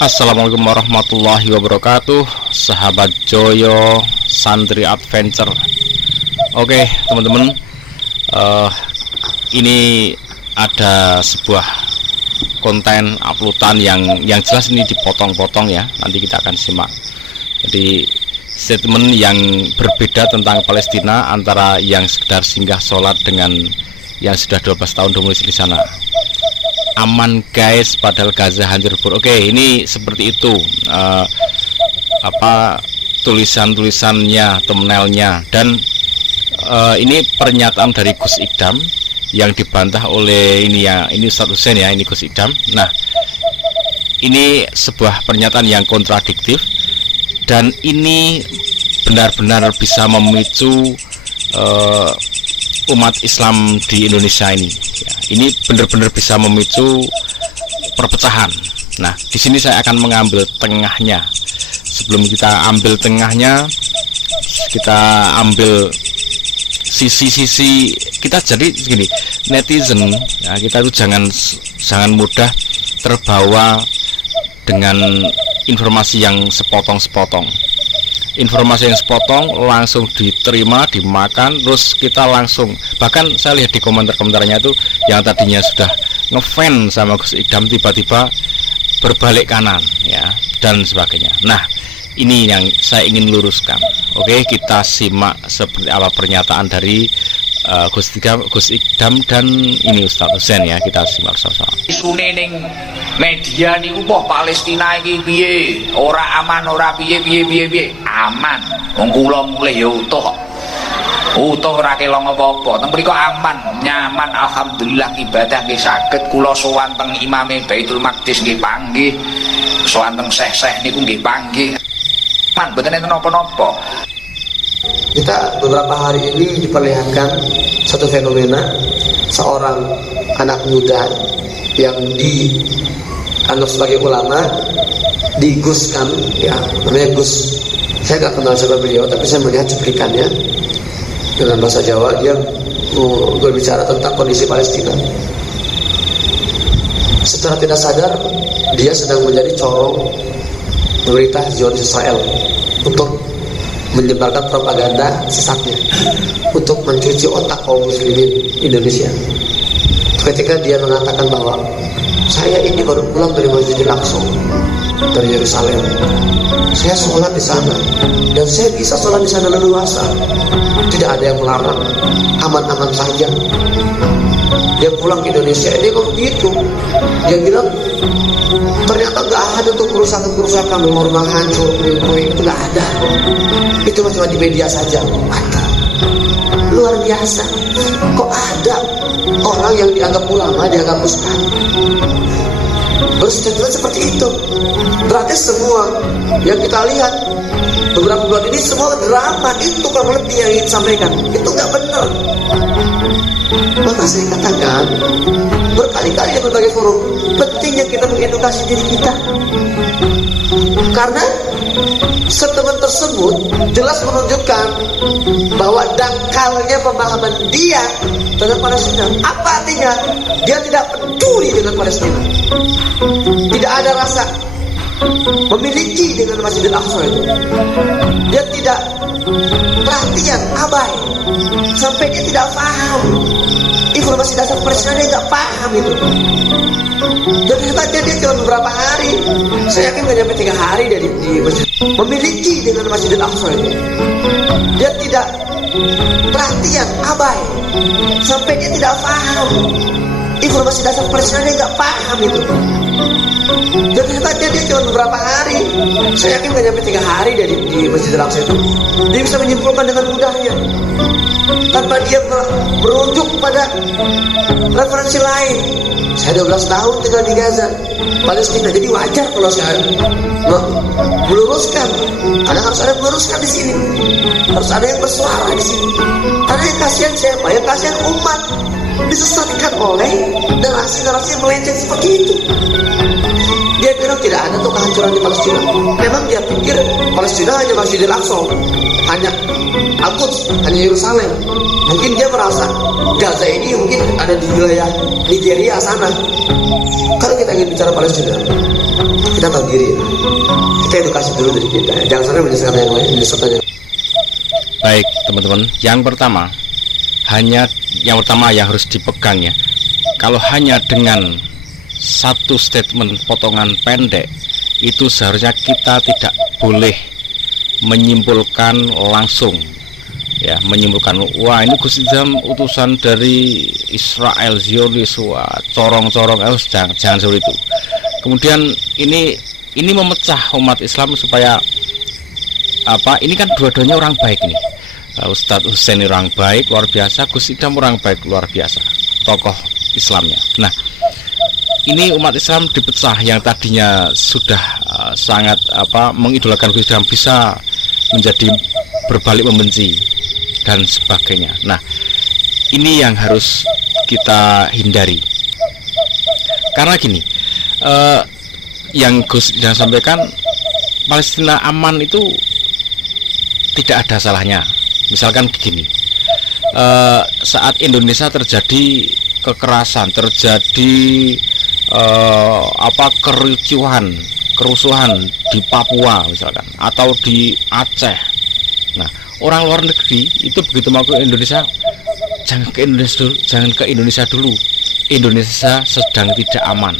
Assalamualaikum warahmatullahi wabarakatuh, sahabat Joyo Santri Adventure. Oke teman-teman, ini ada sebuah konten uploadan yang jelas ini dipotong-potong ya. Nanti kita akan simak. Jadi statement yang berbeda tentang Palestina antara yang sekedar singgah sholat dengan yang sudah 12 tahun domisili di sana. Aman guys, padahal Gaza hancur pur. Oke, ini seperti itu tulisan-tulisannya, thumbnailnya, dan ini pernyataan dari Gus Idam yang dibantah oleh ini Ustadz Hussein ya, ini Gus Idam. Nah, ini sebuah pernyataan yang kontradiktif dan ini benar-benar bisa memicu umat Islam di Indonesia ini ya, ini benar-benar bisa memicu perpecahan. Nah, di sini saya akan mengambil tengahnya. Sebelum kita ambil tengahnya, kita ambil sisi-sisi kita. Jadi gini, netizen ya, kita itu jangan mudah terbawa dengan informasi yang sepotong-sepotong. Informasi yang sepotong langsung diterima, dimakan, terus kita langsung, bahkan saya lihat di komentar-komentarnya itu yang tadinya sudah ngefans sama Gus Idam tiba-tiba berbalik kanan ya, dan sebagainya. Nah, ini yang saya ingin luruskan. Oke, kita simak seperti apa pernyataan dari Gus Idam dan ini Ustadz Hussein ya, kita simak sama-sama. Isune ning media niku poh Palestina iki piye? Ora aman, ora piye aman. Wong kula mulih ya utuh. Utuh ora kelong apa-apa. Teng mriku aman, nyaman, alhamdulillah ibadah nggih saged kula sowan teng Imame Baitul Maqdis nggih panggih. Sowan teng Syekh niku nggih panggih. Man mboten enten napa-napa. Kita beberapa hari ini diperlihatkan satu fenomena seorang anak muda yang dianggap sebagai ulama diguskan ya, namanya Gus. Saya nggak kenal siapa beliau, tapi saya melihat cuplikannya dengan bahasa Jawa. Dia berbicara tentang kondisi Palestina. Secara tidak sadar dia sedang menjadi corong pemerintah Zionis Israel untuk menyebarkan propaganda sesatnya, untuk mencuci otak kaum muslimin Indonesia. Ketika dia mengatakan bahwa saya ini baru pulang dari Masjidil Aqsa, dari Yerusalem, saya sholat di sana dan saya bisa sholat di sana leluasa, tidak ada yang melarang, aman-aman saja. Dia pulang ke Indonesia, dia kok begitu? Dia bilang ternyata nggak ada tuh kerusakan rumah hancur, itu nggak ada. Itu cuma di media saja. Waduh, luar biasa. Kok ada orang yang dianggap ulama, dianggap ustaz berstatement seperti itu? Berarti semua yang kita lihat beberapa bulan ini semua drama itu kurang lebih yang ingin sampaikan. Itu nggak benar. Maka saya katakan berkali-kali di berbagai forum, pentingnya kita mengedukasi diri kita, karena statement tersebut jelas menunjukkan bahwa dangkalnya pemahaman dia tentang Palestina. Apa artinya? Dia tidak peduli dengan Palestina, tidak ada rasa memiliki dengan Masjidil Aqsa itu. Dia tidak perhatian, abai, sampai dia tidak paham informasi dasar Palestina. Dia nggak paham itu. Dan hebatnya dia cuma beberapa hari, saya yakin nggak sampai 3 hari dia di masjid, memiliki dengan Masjidil Aqsa itu. Dia tidak perhatian, abai, sampai dia tidak paham informasi dasar Palestina. Dia nggak paham itu. Dan hebatnya dia cuma beberapa hari, saya yakin nggak sampai 3 hari dia di Masjidil Aqsa itu. Dia bisa menyimpulkan dengan mudahnya tanpa dia merujuk pada referensi lain. Saya 12 tahun tinggal di Gaza, Palestina, jadi wajar kalau saya meluruskan. Karena harus ada yang meluruskan di sini, harus ada yang bersuara di sini. Karena yang kasihan siapa? Yang kasihan umat disesatkan oleh narasi-narasi melenceng seperti itu. Dia bilang tidak ada tuh kehancuran di Palestina. Memang dia pikir Palestina hanya Masjidil Aqsa, hanya Al-Quds, hanya Yerusalem. Mungkin dia merasa Gaza ini mungkin ada di wilayah Nigeria sana. Kalau kita ingin bicara Palestina, kita tahu diri ya. Kita edukasi dulu dari kita ya. Jangan sampai menyesatkan yang lain, menyesatkan yang... Baik teman-teman, yang pertama yang harus dipegang ya, kalau hanya dengan satu statement potongan pendek itu seharusnya kita tidak boleh menyimpulkan langsung ya, menyimpulkan wah ini Gus Idham utusan dari Israel, Zionis, wah corong-corong, jangan seperti itu. Kemudian ini memecah umat Islam supaya apa, ini kan dua-duanya orang baik nih. Ustadz Hussein orang baik luar biasa, Gus Idham orang baik luar biasa, tokoh Islamnya. Nah, ini umat Islam dipecah, yang tadinya sudah sangat mengidolakan Gus Idham bisa menjadi berbalik membenci dan sebagainya. Nah, ini yang harus kita hindari. Karena gini, yang Gus Idham sampaikan, Palestina aman itu tidak ada salahnya. Misalkan begini, saat Indonesia terjadi kekerasan, terjadi kerusuhan di Papua misalkan, atau di Aceh. Nah, orang luar negeri itu begitu mau ke Indonesia, jangan ke Indonesia dulu. Indonesia sedang tidak aman.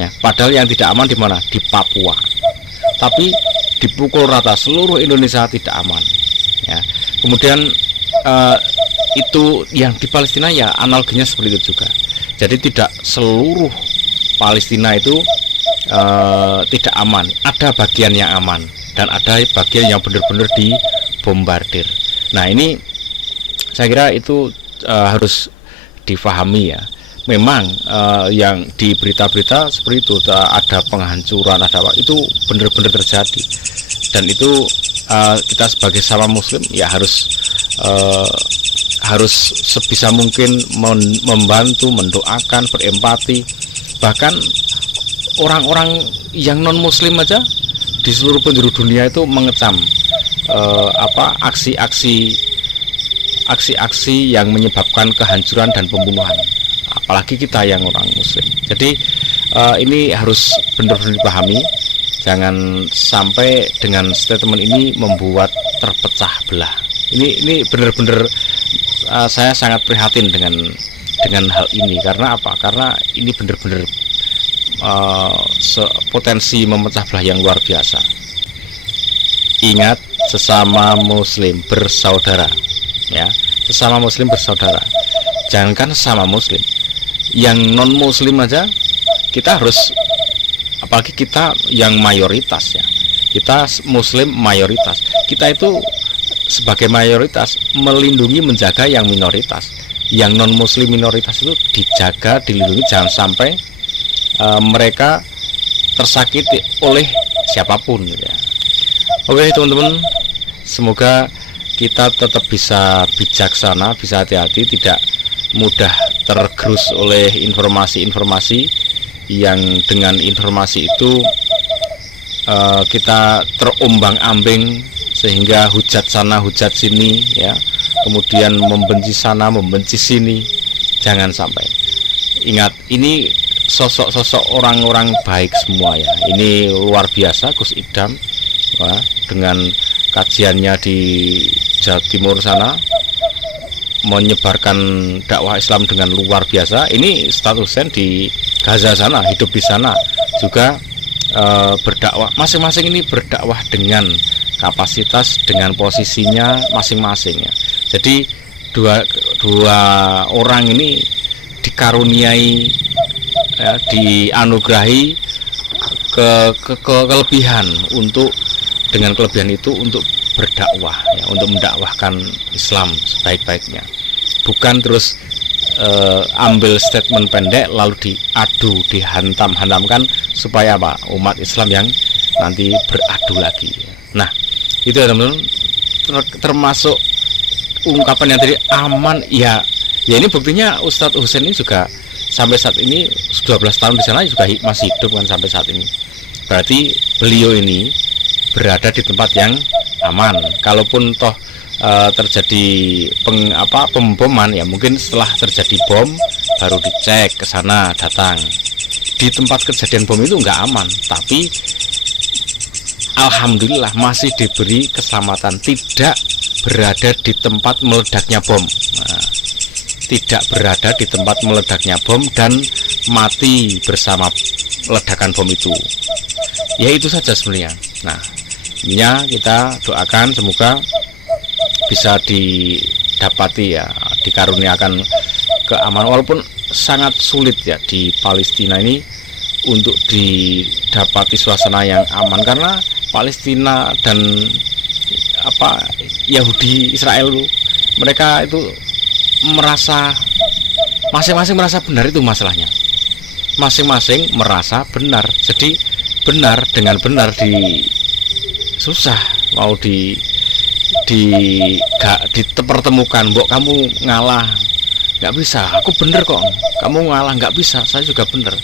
Ya, padahal yang tidak aman di mana? Di Papua. Tapi dipukul rata seluruh Indonesia tidak aman. Ya. Kemudian itu yang di Palestina ya analoginya seperti itu juga. Jadi tidak seluruh Palestina itu tidak aman. Ada bagian yang aman dan ada bagian yang benar-benar dibombardir. Nah, ini saya kira itu harus difahami ya. Memang yang di berita-berita seperti itu ada penghancuran, ada apa, itu benar-benar terjadi. Dan itu kita sebagai sama Muslim ya harus sebisa mungkin membantu, mendoakan, berempati. Bahkan orang-orang yang non Muslim aja di seluruh penjuru dunia itu mengecam aksi-aksi yang menyebabkan kehancuran dan pembunuhan, apalagi kita yang orang Muslim. Jadi ini harus benar-benar dipahami. Jangan sampai dengan statement ini membuat terpecah belah. Ini benar-benar saya sangat prihatin dengan hal ini. Karena apa? Karena ini benar-benar potensi memecah belah yang luar biasa. Ingat, sesama Muslim bersaudara, ya, sesama Muslim bersaudara. Jangankan sesama Muslim, yang non Muslim aja kita harus, apalagi kita yang mayoritas ya, kita Muslim mayoritas, kita itu sebagai mayoritas melindungi, menjaga yang minoritas. Yang non Muslim minoritas itu dijaga, dilindungi, jangan sampai mereka tersakiti oleh siapapun gitu ya. Oke teman-teman, semoga kita tetap bisa bijaksana, bisa hati-hati, tidak mudah tergerus oleh informasi-informasi yang dengan informasi itu kita terombang-ambing sehingga hujat sana hujat sini ya, kemudian membenci sana membenci sini. Jangan sampai. Ingat, ini sosok-sosok orang-orang baik semua ya. Ini luar biasa Gus Idham ya, dengan kajiannya di Jawa Timur sana, menyebarkan dakwah Islam dengan luar biasa. Ini statusnya di Gaza sana, hidup di sana juga berdakwah. Masing-masing ini berdakwah dengan kapasitas, dengan posisinya masing-masing ya. Jadi dua orang ini dikaruniai ya, dianugerahi kelebihan untuk, dengan kelebihan itu untuk berdakwah ya, untuk mendakwahkan Islam sebaik-baiknya. Bukan terus ambil statement pendek lalu diadu, dihantam-hantamkan supaya apa? Umat Islam yang nanti beradu lagi. Nah, itu ya teman-teman, termasuk ungkapan yang tadi aman ya, Ya ini buktinya Ustadz Husain ini juga sampai saat ini 12 tahun di sana juga masih hidup kan sampai saat ini. Berarti beliau ini berada di tempat yang aman. Kalaupun toh terjadi pemboman, ya mungkin setelah terjadi bom baru dicek ke sana, datang. Di tempat kejadian bom itu nggak aman, tapi alhamdulillah masih diberi keselamatan, tidak berada di tempat meledaknya bom. Nah, tidak berada di tempat meledaknya bom dan mati bersama ledakan bom itu. Ya itu saja sebenarnya. Nah, intinya kita doakan semoga bisa didapati ya, dikaruniakan keamanan, walaupun sangat sulit ya di Palestina ini untuk didapati suasana yang aman, karena Palestina dan Yahudi Israel mereka itu merasa masing-masing merasa benar, itu masalahnya. Masing-masing merasa benar. Jadi benar dengan benar susah mau dipertemukan. Mbok kamu ngalah, nggak bisa. Aku bener kok, kamu ngalah, nggak bisa. Saya juga bener.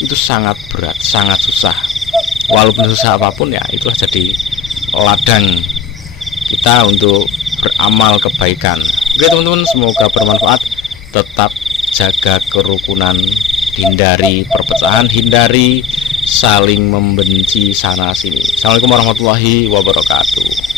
Itu sangat berat, sangat susah. Walaupun susah apapun ya itulah jadi ladang kita untuk beramal kebaikan. Oke teman-teman, semoga bermanfaat. Tetap jaga kerukunan, hindari perpecahan, hindari saling membenci sana sini. Assalamualaikum warahmatullahi wabarakatuh.